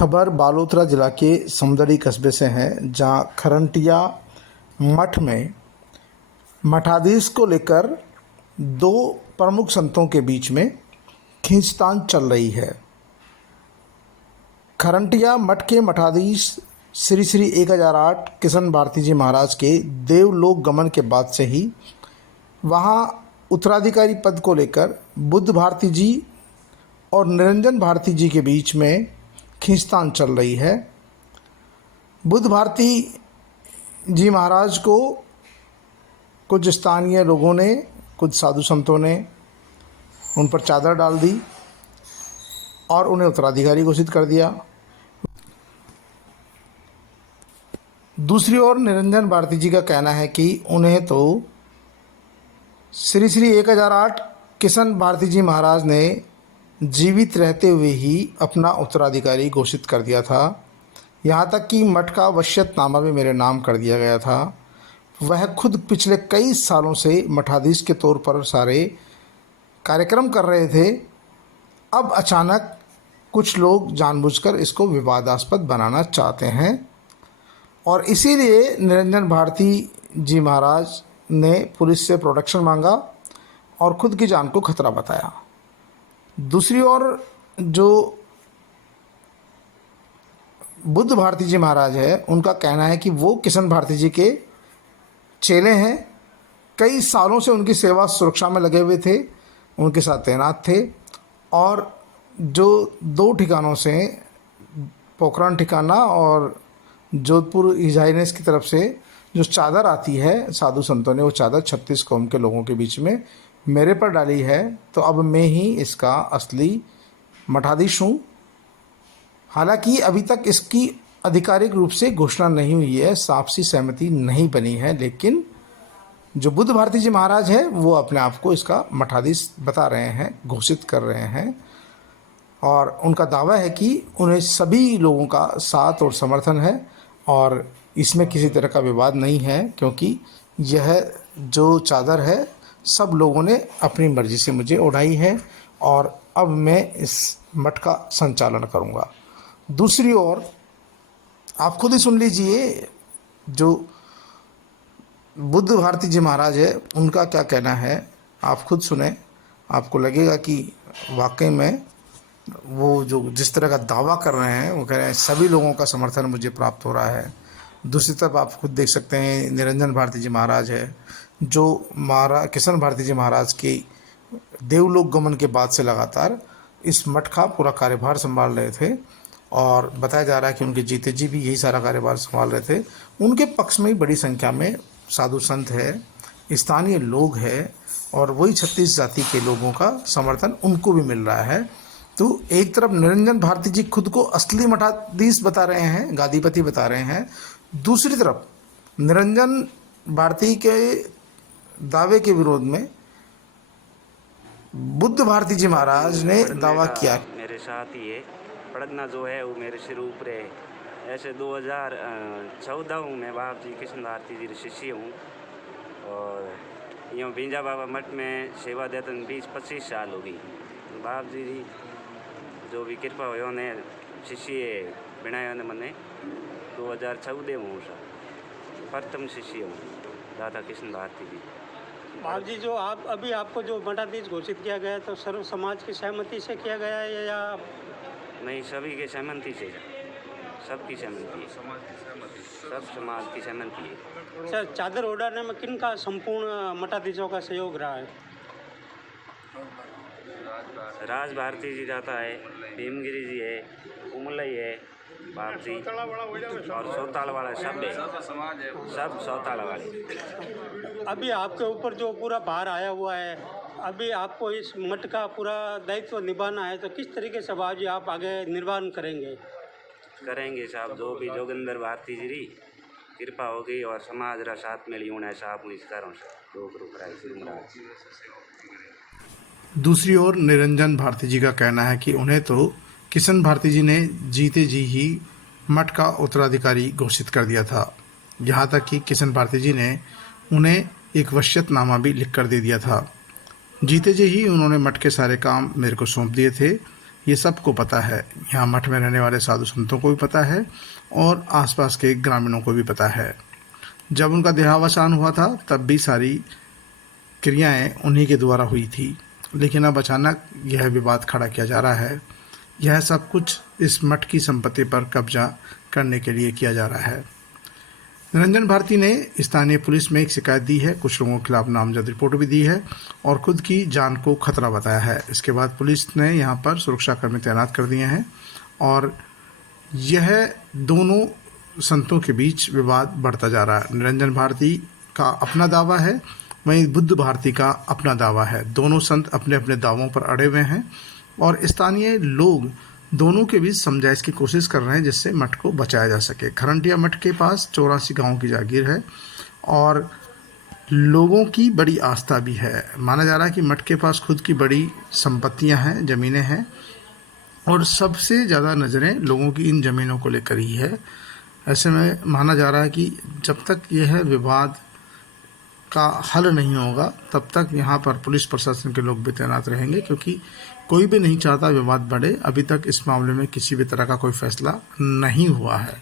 खबर बालोतरा जिला के समदड़ी कस्बे से है, जहां खरंटिया मठ में मठाधीश को लेकर दो प्रमुख संतों के बीच में खींचतान चल रही है। खरंटिया मठ के मठाधीश श्री श्री 1008 किशन भारती जी महाराज के देवलोक गमन के बाद से ही वहां उत्तराधिकारी पद को लेकर बुद्ध भारती जी और निरंजन भारती जी के बीच में खींचतान चल रही है। बुद्ध भारती जी महाराज को कुछ स्थानीय लोगों ने, कुछ साधु संतों ने उन पर चादर डाल दी और उन्हें उत्तराधिकारी घोषित कर दिया। दूसरी ओर निरंजन भारती जी का कहना है कि उन्हें तो श्री श्री 1008 किशन भारती जी महाराज ने जीवित रहते हुए ही अपना उत्तराधिकारी घोषित कर दिया था। यहाँ तक कि मठ का वसीयतनामा भी मेरे नाम कर दिया गया था। वह खुद पिछले कई सालों से मठाधीश के तौर पर सारे कार्यक्रम कर रहे थे। अब अचानक कुछ लोग जानबूझकर इसको विवादास्पद बनाना चाहते हैं और इसीलिए निरंजन भारती जी महाराज ने पुलिस से प्रोटेक्शन मांगा और खुद की जान को खतरा बताया। दूसरी ओर जो बुद्ध भारती जी महाराज है, उनका कहना है कि वो किशन भारती जी के चेले हैं। कई सालों से उनकी सेवा सुरक्षा में लगे हुए थे, उनके साथ तैनात थे और जो दो ठिकानों से, पोखरण ठिकाना और जोधपुर इजाइनेस की तरफ से जो चादर आती है, साधु संतों ने वो चादर 36 कौम के लोगों के बीच में मेरे पर डाली है। तो अब मैं ही इसका असली मठाधीश हूँ। हालांकि अभी तक इसकी आधिकारिक रूप से घोषणा नहीं हुई है, आपसी सहमति नहीं बनी है, लेकिन जो बुद्ध भारती जी महाराज है वो अपने आप को इसका मठाधीश बता रहे हैं, घोषित कर रहे हैं और उनका दावा है कि उन्हें सभी लोगों का साथ और समर्थन है और इसमें किसी तरह का विवाद नहीं है, क्योंकि यह जो चादर है सब लोगों ने अपनी मर्ज़ी से मुझे ओढ़ाई है और अब मैं इस मठ का संचालन करूंगा। दूसरी ओर आप खुद ही सुन लीजिए, जो बुद्ध भारती जी महाराज है उनका क्या कहना है, आप खुद सुने। आपको लगेगा कि वाकई में वो जो जिस तरह का दावा कर रहे हैं, वो कह रहे हैं सभी लोगों का समर्थन मुझे प्राप्त हो रहा है। दूसरी तरफ आप खुद देख सकते हैं निरंजन भारती जी महाराज है, जो किशन भारती जी महाराज के देवलोक गमन के बाद से लगातार इस मठ का पूरा कार्यभार संभाल रहे थे और बताया जा रहा है कि उनके जीते जी भी यही सारा कार्यभार संभाल रहे थे। उनके पक्ष में ही बड़ी संख्या में साधु संत है, स्थानीय लोग है और वही 36 जाति के लोगों का समर्थन उनको भी मिल रहा है। तो एक तरफ निरंजन भारती जी खुद को असली मठाधीश बता रहे हैं, गादीपति बता रहे हैं। दूसरी तरफ निरंजन भारती के दावे के विरोध में बुद्ध भारती जी महाराज ने दावा किया। मेरे साथ ही है, पढ़ना जो है वो मेरे सिर ऊपर है। ऐसे 2014 हूँ मैं बाबा जी किशन भारती जी शिष्य हूँ और यूँ बींजा बाबा मठ में सेवा देते 20-25 साल हो गई। बाबा जी जो भी कृपा हुई उन्हें शिष्य बनाया उन्हें मैंने 2014 हूँ प्रथम शिष्य हूँ दादा किशन भारती जी। बाबा जी जो आपको जो मठाधीश घोषित किया गया तो सर्व समाज की सहमति से किया गया है या नहीं? सभी के सहमति से, सबकी सहमति है, सब समाज की सहमति है। सर, चादर ओढ़ाने में किन का संपूर्ण मठाधीशों का सहयोग रहा है? राज भारती जी जाता है, भीमगिरी जी है, उमलई है, बाप जी और सौताल वाला सब है, सब सौताल वाले। अभी आपके ऊपर जो पूरा भार आया हुआ है, अभी आपको इस मठ का पूरा दायित्व निभाना है, तो किस तरीके से बाबा जी आप आगे निर्वहन करेंगे? साहब, जो भी जोगिंदर भारती जी री कृपा हो गई और समाज रा साथ में लियों है साहब इस कारण से दूसरी ओर निरंजन भारती जी का कहना है कि उन्हें तो किशन भारती जी ने जीते जी ही मठ का उत्तराधिकारी घोषित कर दिया था। यहाँ तक कि किशन भारती जी ने उन्हें एक वसीयतनामा भी लिख कर दे दिया था। जीते जी ही उन्होंने मठ के सारे काम मेरे को सौंप दिए थे। ये सबको पता है, यहाँ मठ में रहने वाले साधु संतों को भी पता है और आसपास के ग्रामीणों को भी पता है। जब उनका देहावसान हुआ था तब भी सारी क्रियाएं उन्हीं के द्वारा हुई थी, लेकिन अब अचानक यह विवाद खड़ा किया जा रहा है। यह सब कुछ इस मठ की संपत्ति पर कब्जा करने के लिए किया जा रहा है। निरंजन भारती ने स्थानीय पुलिस में एक शिकायत दी है, कुछ लोगों के खिलाफ नामजद रिपोर्ट भी दी है और खुद की जान को खतरा बताया है। इसके बाद पुलिस ने यहाँ पर सुरक्षाकर्मी तैनात कर दिए हैं और यह दोनों संतों के बीच विवाद बढ़ता जा रहा है। निरंजन भारती का अपना दावा है, वहीं बुद्ध भारती का अपना दावा है। दोनों संत अपने अपने दावों पर अड़े हुए हैं और स्थानीय लोग दोनों के बीच समझाइश की कोशिश कर रहे हैं जिससे मठ को बचाया जा सके। खरंटिया मठ के पास 84 गाँव की जागीर है और लोगों की बड़ी आस्था भी है। माना जा रहा है कि मठ के पास खुद की बड़ी संपत्तियां हैं, ज़मीनें हैं और सबसे ज़्यादा नज़रें लोगों की इन ज़मीनों को लेकर ही है। ऐसे में माना जा रहा है कि जब तक यह विवाद का हल नहीं होगा तब तक यहाँ पर पुलिस प्रशासन के लोग भी तैनात रहेंगे, क्योंकि कोई भी नहीं चाहता विवाद बढ़े। अभी तक इस मामले में किसी भी तरह का कोई फैसला नहीं हुआ है।